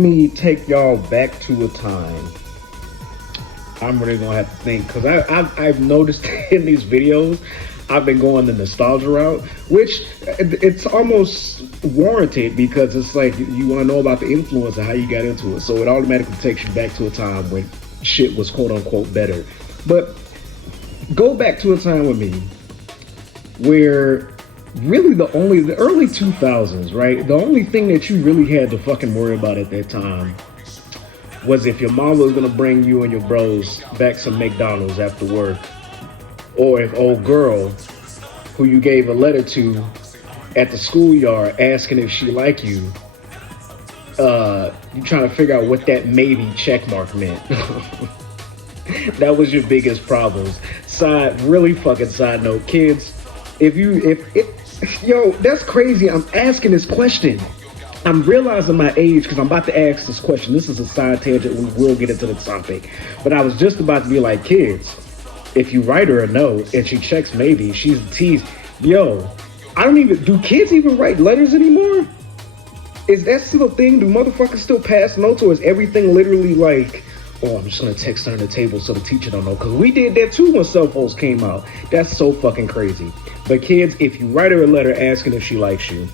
Let me take y'all back to a time. I'm really gonna have to think because I've noticed in these videos I've been going the nostalgia route, which it's almost warranted because it's like you want to know about the influence and how you got into it. So it automatically takes you back to a time when shit was quote unquote better. But go back to a time with me where really the early 2000s, right? The only thing that you really had to fucking worry about at that time was if your mom was gonna bring you and your bros back some McDonald's after work, or if old girl who you gave a letter to at the schoolyard asking if she liked you, you trying to figure out what that maybe check mark meant. That was your biggest problems. Really fucking side note, kids, yo, that's crazy. I'm asking this question. I'm realizing my age because I'm about to ask this question. This is a side tangent. We will get into the topic. But I was just about to be like, kids, if you write her a note and she checks maybe, she's a tease. Yo, do kids even write letters anymore? Is that still a thing? Do motherfuckers still pass notes, or is everything literally like, oh, I'm just gonna text her on the table so the teacher don't know? Because we did that too when cell phones came out. That's so fucking crazy. But kids, if you write her a letter asking if she likes you,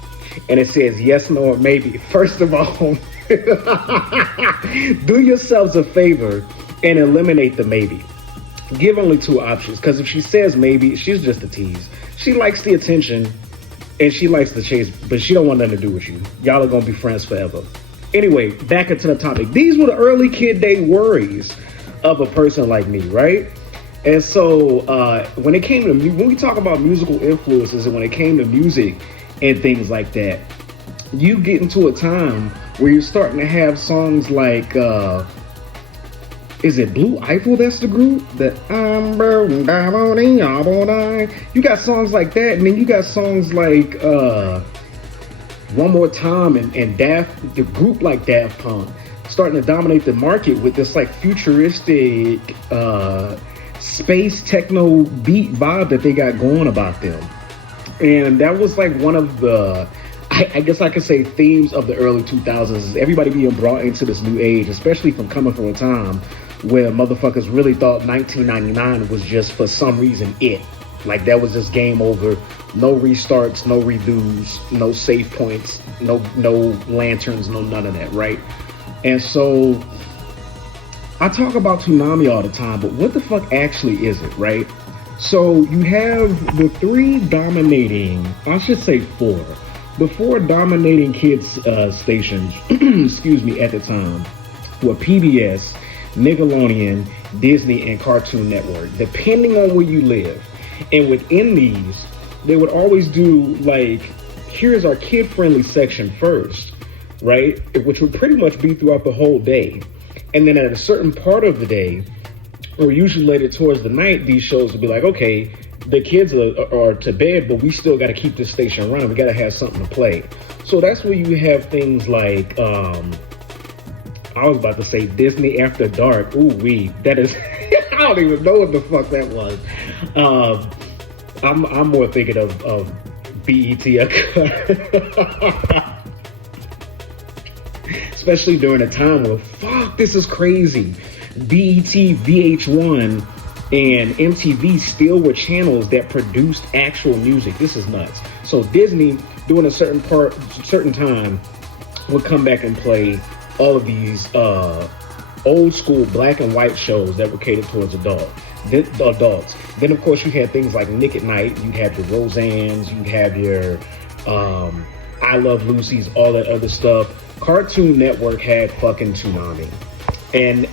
and it says yes, no, or maybe, first of all, do yourselves a favor and eliminate the maybe. Give only two options, because if she says maybe, she's just a tease. She likes the attention and she likes the chase, but she don't want nothing to do with you. Y'all are gonna be friends forever. Anyway, back into the topic. These were the early kid day worries of a person like me, right? And so when we talk about musical influences and when it came to music and things like that, you get into a time where you're starting to have songs like, is it Blue Eiffel that's the group? You got songs like that, and then you got songs like One More Time and the group like Daft Punk starting to dominate the market with this like futuristic space techno beat vibe that they got going about them. And that was like one of the, I guess I could say, themes of the early 2000s is everybody being brought into this new age, especially from coming from a time where motherfuckers really thought 1999 was just for some reason it. Like that was just game over. No restarts, no redos, no save points, no lanterns, no none of that, right? And so I talk about Toonami all the time, but what the fuck actually is it, right? So you have the four dominating kids stations, excuse me, at the time were PBS, Nickelodeon, Disney, and Cartoon Network, depending on where you live. And within these, they would always do like, here's our kid-friendly section first, right? Which would pretty much be throughout the whole day. And then at a certain part of the day, or usually later towards the night, these shows would be like, okay, the kids are to bed, but we still got to keep this station running. We got to have something to play. So that's where you have things like, I was about to say Disney After Dark. Ooh, that is, I don't even know what the fuck that was. I'm more thinking of BET, especially during a time where, fuck, this is crazy. BET, VH1, and MTV still were channels that produced actual music. This is nuts. So Disney, during a certain time, would come back and play all of these old school black and white shows that were catered towards adults. Then of course you had things like Nick at Night. You'd have your Roseannes. You'd have your I Love Lucy's, all that other stuff. Cartoon Network had fucking Toonami. And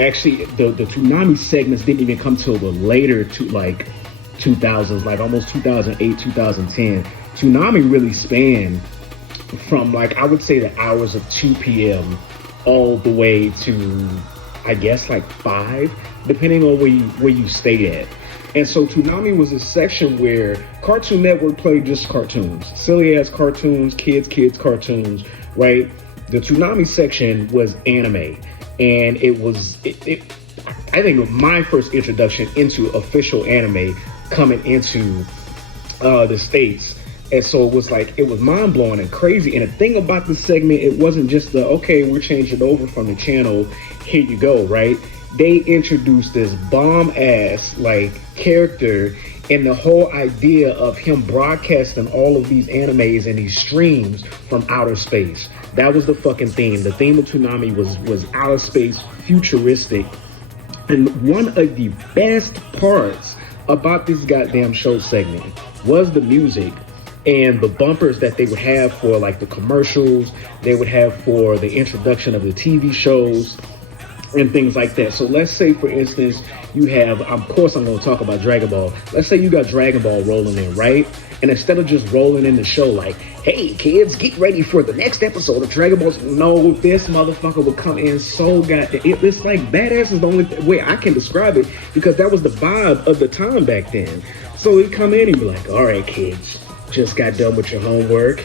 actually the Toonami segments didn't even come till the later 2000s, like almost 2008, 2010. Toonami really spanned from like, I would say the hours of 2 p.m. all the way to, I guess, like 5, depending on where you stayed at. And so Toonami was a section where Cartoon Network played just cartoons, silly ass cartoons, kids cartoons, right? The Toonami section was anime. And it was, I think it was my first introduction into official anime coming into the States. And so it was like, it was mind blowing and crazy. And the thing about this segment, it wasn't just the, okay, we're changing over from the channel, here you go, right? They introduced this bomb ass like character, and the whole idea of him broadcasting all of these animes and these streams from outer space. That was the fucking theme. The theme of Toonami was outer space, futuristic. And one of the best parts about this goddamn show segment was the music and the bumpers that they would have for like the commercials, they would have for the introduction of the TV shows and things like that. So let's say, for instance, you have, of course I'm going to talk about Dragon Ball. Let's say you got Dragon Ball rolling in, right? And instead of just rolling in the show like, hey kids, get ready for the next episode of Dragon Ball. No, this motherfucker would come in so goddamn, it's like badass is the only way I can describe it, because that was the vibe of the time back then. So he'd come in and be like, all right kids, just got done with your homework,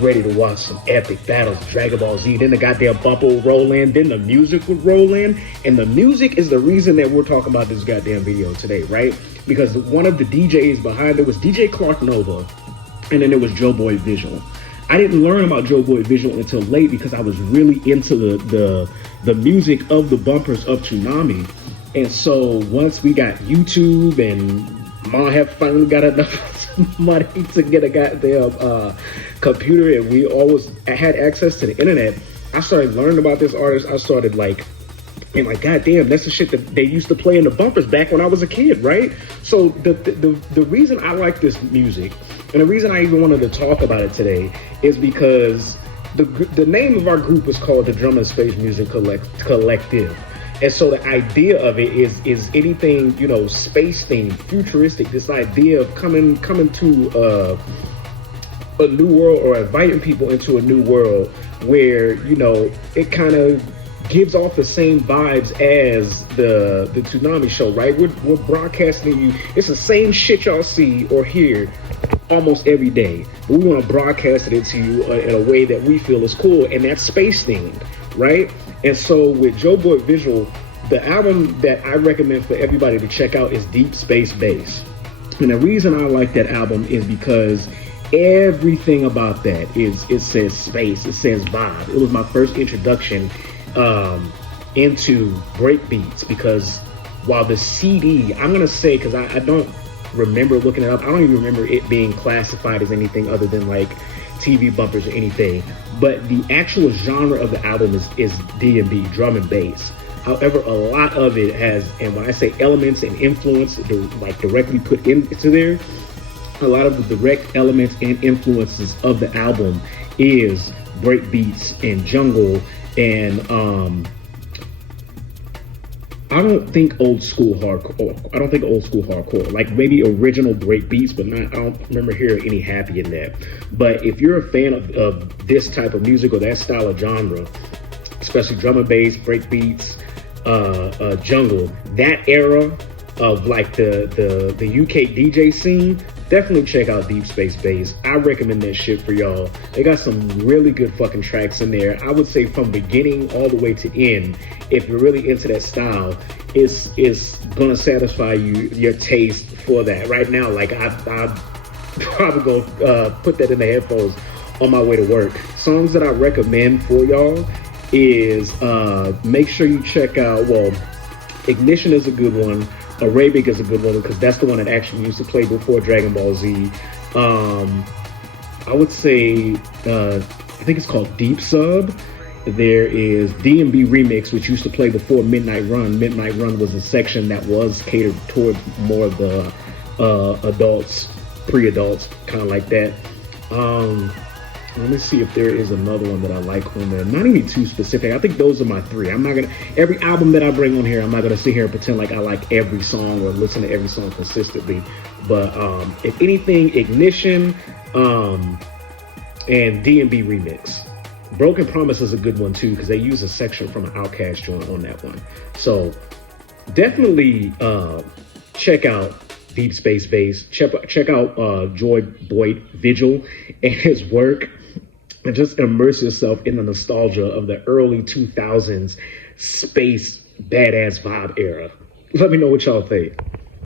ready to watch some epic battles of Dragon Ball Z. Then the goddamn bumper would roll in, then the music would roll in, and the music is the reason that we're talking about this goddamn video today, right? Because one of the DJs behind it was DJ Clark Nova, and then there was Joe Boyd Vigil. I didn't learn about Joe Boyd Vigil until late, because I was really into the music of the bumpers of Toonami. And so once we got YouTube and Mom had finally got enough money to get a goddamn computer, and we always had access to the internet, I started learning about this artist. I started like, and like, goddamn, that's the shit that they used to play in the bumpers back when I was a kid, right? So the reason I like this music, and the reason I even wanted to talk about it today, is because the name of our group is called the Drum and Space Music Collective. And so the idea of it is anything, you know, space themed, futuristic, this idea of coming to a new world, or inviting people into a new world where, you know, it kind of gives off the same vibes as the Toonami show, right? We're broadcasting you, it's the same shit y'all see or hear almost every day, but we want to broadcast it to you in a way that we feel is cool, and that's space themed, right? And so with Joe Boyd Vigil, the album that I recommend for everybody to check out is Deep Space Bass. And the reason I like that album is because everything about that it says space, it says vibe. It was my first introduction into breakbeats, because while the CD, I'm gonna say, because I don't remember looking it up, I don't even remember it being classified as anything other than like TV bumpers or anything, but the actual genre of the album is D&B, drum and bass. However, a lot of it has, and when I say elements and influence, like directly put into there, a lot of the direct elements and influences of the album is breakbeats and jungle, and I don't think old school hardcore, like maybe original breakbeats, but not, I don't remember hearing any happy in that. But if you're a fan of this type of music or that style of genre, especially drum and bass, breakbeats, jungle, that era of like the UK DJ scene, definitely check out Deep Space Bass. I recommend that shit for y'all. They got some really good fucking tracks in there. I would say from beginning all the way to end, if you're really into that style, it's gonna satisfy your taste for that. Right now, like I'd probably go put that in the headphones on my way to work. Songs that I recommend for y'all is make sure you check out, well, Ignition is a good one. Arabic is a good one, because that's the one that actually used to play before Dragon Ball Z. I would say, I think it's called Deep Sub. There is D&B Remix, which used to play before Midnight Run. Midnight Run was a section that was catered toward more of the adults, pre-adults, kind of like that. Let me see if there is another one that I like on there. Not even too specific. I think those are my three. I'm not gonna, every album that I bring on here, I'm not gonna sit here and pretend like I like every song or listen to every song consistently. But if anything, Ignition and D&B Remix. Broken Promise is a good one too, because they use a section from an Outkast joint on that one. So definitely check out Deep Space Bass. Check out Joe Boyd Vigil and his work, and just immerse yourself in the nostalgia of the early 2000s space badass vibe era. Let me know what y'all think.